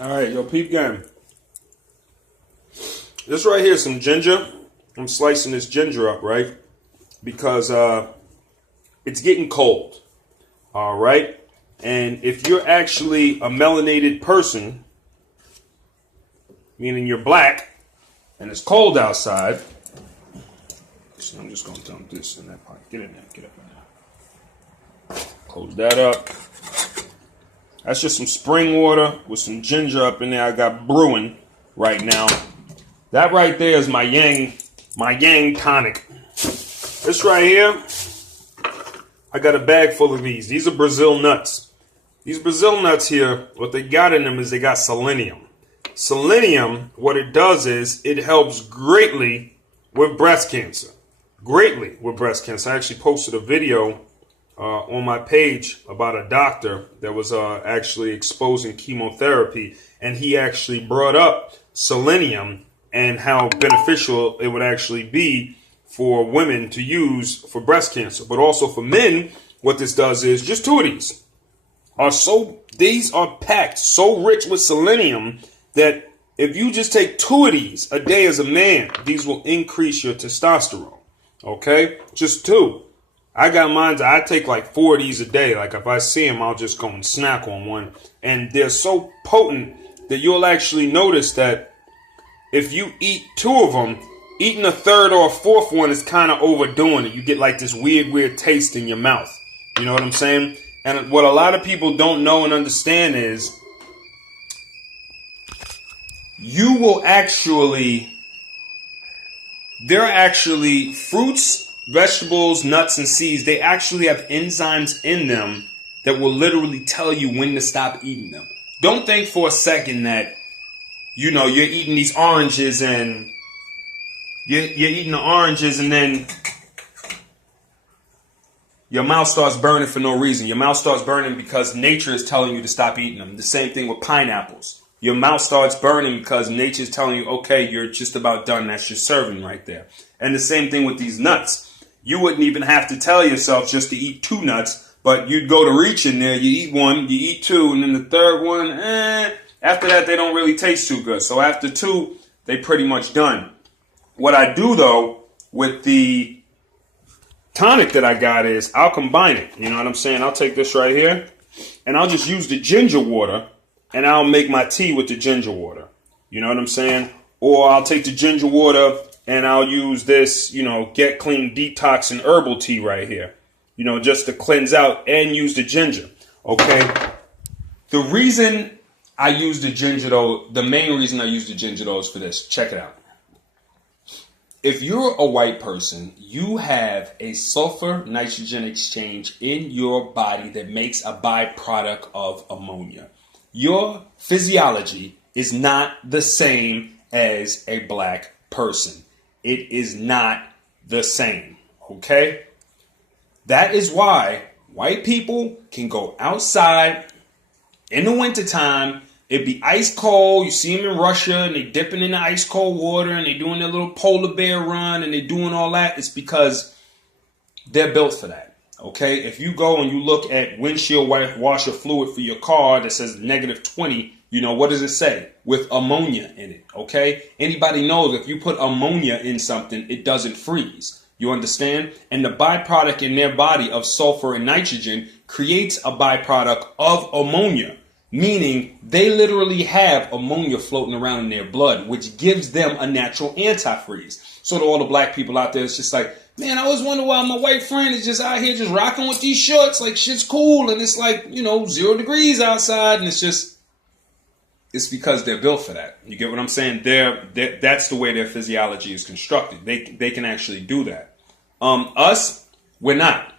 All right, yo, peep game. This right here is some ginger. I'm slicing this ginger up, right? Because it's getting cold. All right? And if you're actually a melanated person, meaning you're black, and it's cold outside, so I'm just going to dump this in that pot. Get in there. Get up in there. Close that up. That's just some spring water with some ginger up in there. I got brewing right now. That right there is my yang tonic. This right here, I got a bag full of these. These are Brazil nuts. These Brazil nuts here, what they got in them is they got selenium. Selenium, what it does is it helps greatly with breast cancer. Greatly with breast cancer. I actually posted a video on my page about a doctor that was actually exposing chemotherapy, and he actually brought up selenium and how beneficial it would actually be for women to use for breast cancer. But also for men, what this does is just two of these are packed so rich with selenium that if you just take two of these a day as a man, these will increase your testosterone. Okay? Just two. I got mine. I take like 4 of these a day. Like if I see them, I'll just go and snack on one. And they're so potent that you'll actually notice that if you eat 2 of them, eating a third or a fourth one is kind of overdoing it. You get like this weird taste in your mouth. You know what I'm saying? And what a lot of people don't know and understand is you will actually, there are actually fruits, vegetables, nuts, and seeds. They actually have enzymes in them that will literally tell you when to stop eating them. Don't think for a second that, you're eating these oranges and you're eating the oranges and then your mouth starts burning for no reason. Your mouth starts burning because nature is telling you to stop eating them. The same thing with pineapples. Your mouth starts burning because nature is telling you, okay, you're just about done. That's your serving right there. And the same thing with these nuts. You wouldn't even have to tell yourself just to eat 2 nuts, but you'd go to reach in there. You eat 1, you eat 2, and then the third one, after that, they don't really taste too good. So after 2, they pretty much done. What I do, though, with the tonic that I got is I'll combine it. You know what I'm saying? I'll take this right here, and I'll just use the ginger water, and I'll make my tea with the ginger water. You know what I'm saying? Or I'll take the ginger water, and I'll use this, Get Clean Detox and Herbal Tea right here. Just to cleanse out and use the ginger. Okay? The reason I use the ginger, though, the main reason I use the ginger, though, is for this. Check it out. If you're a white person, you have a sulfur nitrogen exchange in your body that makes a byproduct of ammonia. Your physiology is not the same as a black person. It is not the same. Okay? That is why white people can go outside in the wintertime. It'd be ice cold. You see them in Russia and they dipping in the ice cold water and they doing their little polar bear run and they doing all that. It's because they're built for that. Okay? If you go and you look at windshield washer fluid for your car that says -20, what does it say? With ammonia in it. Okay? Anybody knows if you put ammonia in something, it doesn't freeze. You understand? And the byproduct in their body of sulfur and nitrogen creates a byproduct of ammonia. Meaning they literally have ammonia floating around in their blood, which gives them a natural antifreeze. So to all the black people out there, it's just like, man, I always wonder why my white friend is just out here just rocking with these shorts. Like, shit's cool. And it's like, 0 degrees outside. And it's because they're built for that. You get what I'm saying? That's the way their physiology is constructed. They can actually do that. Us, we're not.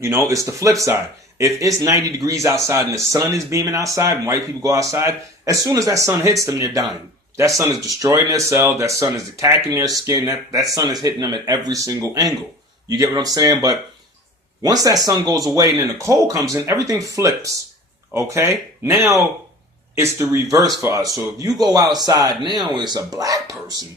It's the flip side. If it's 90 degrees outside and the sun is beaming outside and white people go outside, as soon as that sun hits them, they're dying. That sun is destroying their cell. That sun is attacking their skin. That sun is hitting them at every single angle. You get what I'm saying? But once that sun goes away and then the cold comes in, everything flips. Okay? Now it's the reverse for us. So if you go outside now as a black person,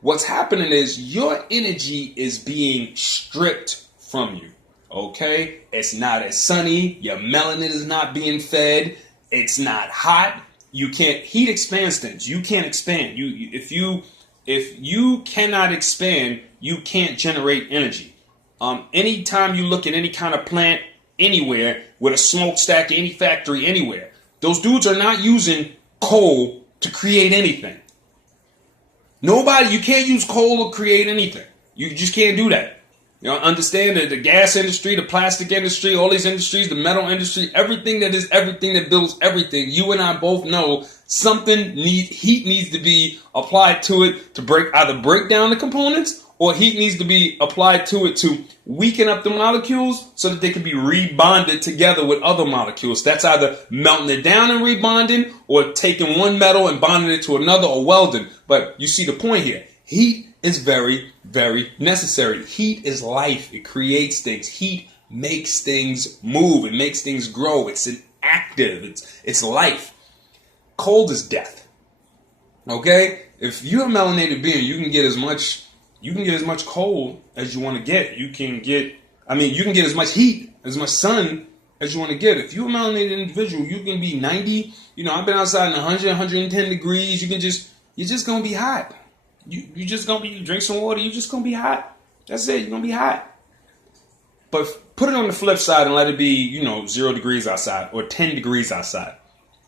what's happening is your energy is being stripped from you. Okay? It's not as sunny. Your melanin is not being fed. It's not hot. You can't. Heat expands things. You can't expand. If you cannot expand, you can't generate energy. Anytime you look at any kind of plant anywhere with a smokestack, any factory anywhere, those dudes are not using coal to create anything. Nobody. You can't use coal to create anything. You just can't do that. You know, understand that the gas industry, the plastic industry, all these industries, the metal industry, everything that builds everything. You and I both know heat needs to be applied to it to either break down the components, or heat needs to be applied to it to weaken up the molecules so that they can be rebonded together with other molecules. That's either melting it down and rebonding, or taking one metal and bonding it to another, or welding. But you see the point here. Heat is very, very necessary. Heat is life. It creates things. Heat makes things move. It makes things grow. It's an active. It's life. Cold is death. Okay? If you're a melanated being, you can get as much cold as you want to get. You can get as much heat, as much sun as you want to get. If you're a melanated individual, you can be 90. I've been outside in 100, 110 degrees. You're just going to be hot. You just going to be, drink some water, you're just going to be hot. That's it, you're going to be hot. But put it on the flip side and let it be, 0 degrees outside or 10 degrees outside.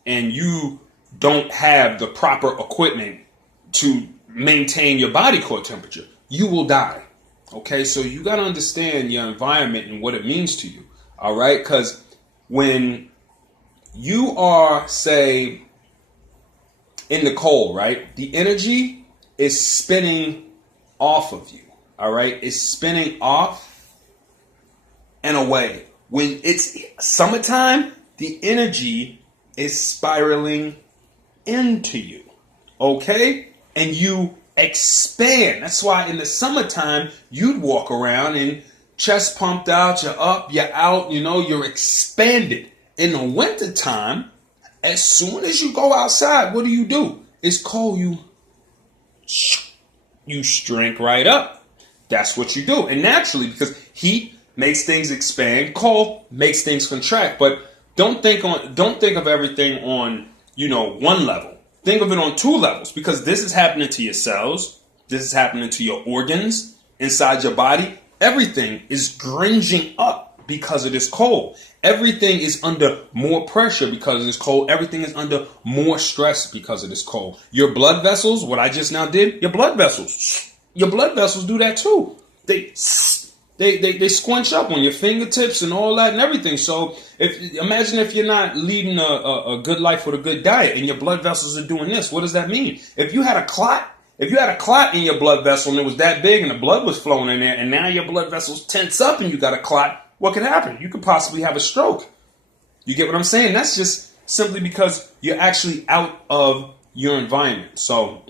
And you don't have the proper equipment to maintain your body core temperature. You will die. Okay, so you got to understand your environment and what it means to you. All right, because when you are, say, in the cold, right, the energy is spinning off of you. All right, it's spinning off and away. When it's summertime, the energy is spiraling into you. Okay, and you expand. That's why in the summertime you'd walk around and chest pumped out, you're up, you're out, you're expanded. In the wintertime, as soon as you go outside, what do? It's cold, you shrink right up. That's what you do. And naturally, because heat makes things expand, cold makes things contract. But don't think of everything on, one level. Think of it on two levels, because this is happening to your cells. This is happening to your organs inside your body. Everything is gringing up because of this cold. Everything is under more pressure because of this cold. Everything is under more stress because of this cold. Your blood vessels, what I just now did, your blood vessels do that too. They squinch up on your fingertips and all that and everything. So imagine if you're not leading a good life with a good diet and your blood vessels are doing this. What does that mean? If you had a clot in your blood vessel and it was that big and the blood was flowing in there, and now your blood vessels tense up and you got a clot, what could happen? You could possibly have a stroke. You get what I'm saying? That's just simply because you're actually out of your environment. So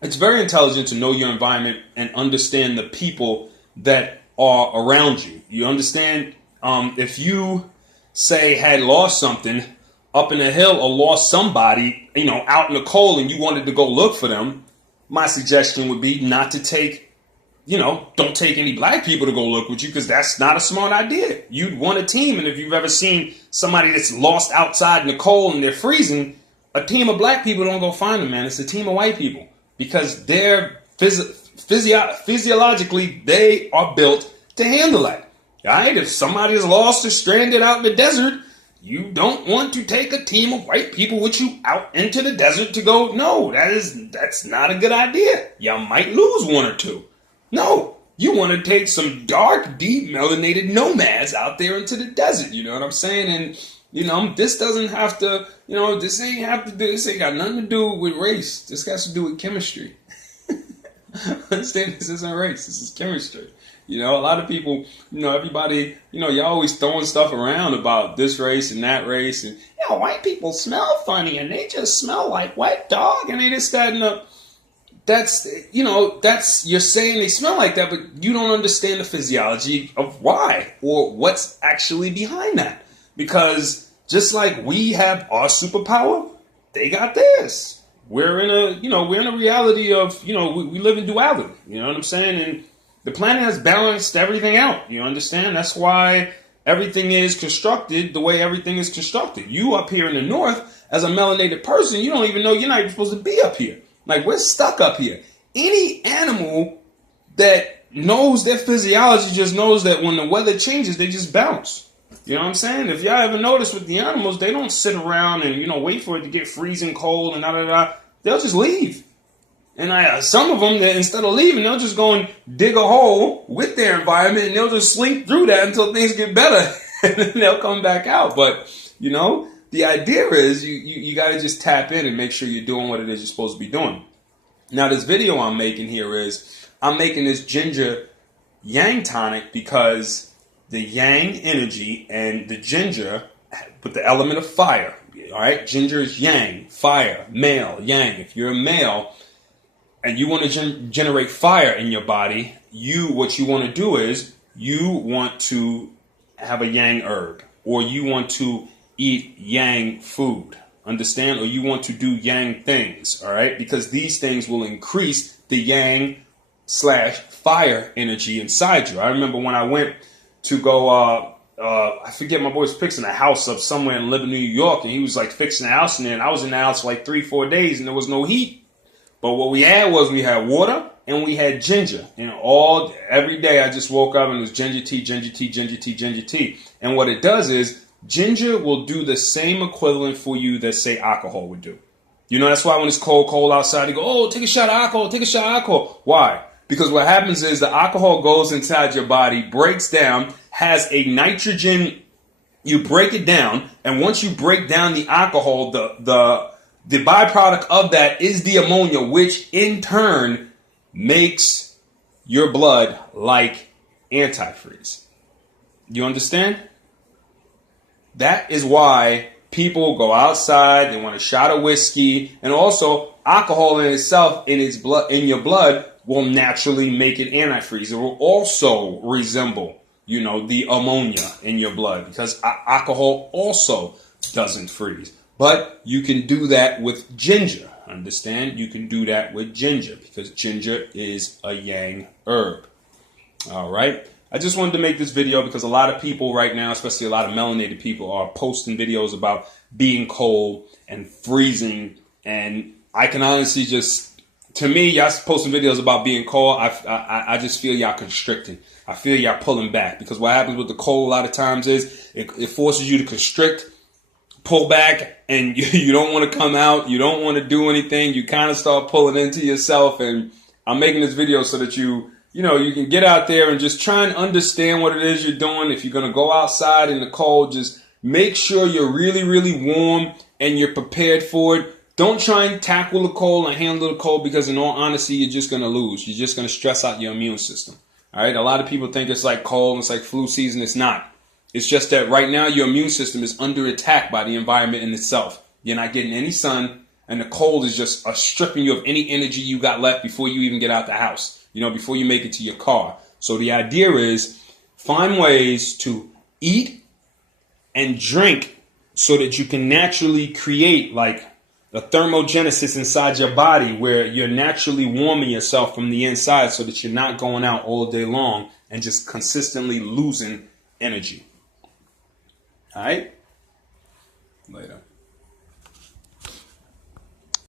it's very intelligent to know your environment and understand the people that are around you. You understand, if you, say, had lost something up in the hill or lost somebody, out in the cold, and you wanted to go look for them, my suggestion would be not to take, don't take any black people to go look with you, because that's not a smart idea. You'd want a team. And if you've ever seen somebody that's lost outside in the cold and they're freezing, a team of black people don't go find them, man. It's a team of white people, because they're physiologically, they are built to handle that. All right? If somebody is lost or stranded out in the desert, you don't want to take a team of white people with you out into the desert to go, no, that's not a good idea. You might lose one or two. No, you want to take some dark, deep, melanated nomads out there into the desert. You know what I'm saying? And, this doesn't have to, this ain't got nothing to do with race. This has to do with chemistry. Understand, this isn't race. This is chemistry. A lot of people, everybody, you're always throwing stuff around about this race and that race. And, white people smell funny and they just smell like wet dog. And they just that and the... That's, you're saying they smell like that, but you don't understand the physiology of why or what's actually behind that. Because just like we have our superpower, they got theirs. We're in a reality of, we live in duality. You know what I'm saying? And the planet has balanced everything out. You understand? That's why everything is constructed the way everything is constructed. You up here in the north as a melanated person, you don't even know you're not even supposed to be up here. Like, we're stuck up here. Any animal that knows their physiology just knows that when the weather changes, they just bounce. You know what I'm saying? If y'all ever notice with the animals, they don't sit around and, wait for it to get freezing cold and da-da-da. They'll just leave. And some of them, instead of leaving, they'll just go and dig a hole with their environment, and they'll just slink through that until things get better. And then they'll come back out. But, the idea is you got to just tap in and make sure you're doing what it is you're supposed to be doing. Now, this video I'm making here is I'm making this ginger yang tonic because the yang energy and the ginger with the element of fire. All right, ginger is yang, fire, male, yang. If you're a male and you want to generate fire in your body, what you want to do is you want to have a yang herb, or you want to eat yang food, understand? Or you want to do yang things, all right? Because these things will increase the yang / fire energy inside you. I remember when I went to go, I forget, my boy was fixing a house up somewhere in New York, and he was like fixing a house in there, and I was in the house for like 3-4 days, and there was no heat. But what we had water and we had ginger. And every day I just woke up and it was ginger tea, ginger tea, ginger tea, ginger tea. And what it does is ginger will do the same equivalent for you that, say, alcohol would do. That's why when it's cold outside, they go, oh, take a shot of alcohol, take a shot of alcohol. Why? Because what happens is the alcohol goes inside your body, breaks down, has a nitrogen, you break it down, and once you break down the alcohol, the byproduct of that is the ammonia, which in turn makes your blood like antifreeze. You understand? That is why people go outside, they want a shot of whiskey, and also alcohol in itself, in your blood, will naturally make it antifreeze. It will also resemble, the ammonia in your blood, because alcohol also doesn't freeze. But you can do that with ginger. Understand? You can do that with ginger because ginger is a yang herb. All right. I just wanted to make this video because a lot of people right now, especially a lot of melanated people, are posting videos about being cold and freezing. And I can honestly to me, y'all posting videos about being cold, I just feel y'all constricting. I feel y'all pulling back, because what happens with the cold a lot of times is it forces you to constrict, pull back, and you don't want to come out. You don't want to do anything. You kind of start pulling into yourself. And I'm making this video so that you can get out there and just try and understand what it is you're doing. If you're going to go outside in the cold, just make sure you're really, really warm and you're prepared for it. Don't try and tackle the cold and handle the cold, because in all honesty, you're just going to lose. You're just going to stress out your immune system. All right. A lot of people think it's like cold and it's like flu season. It's not. It's just that right now your immune system is under attack by the environment in itself. You're not getting any sun, and the cold is just stripping you of any energy you got left before you even get out the house, before you make it to your car. So the idea is find ways to eat and drink so that you can naturally create like a thermogenesis inside your body where you're naturally warming yourself from the inside, so that you're not going out all day long and just consistently losing energy. All right? Later.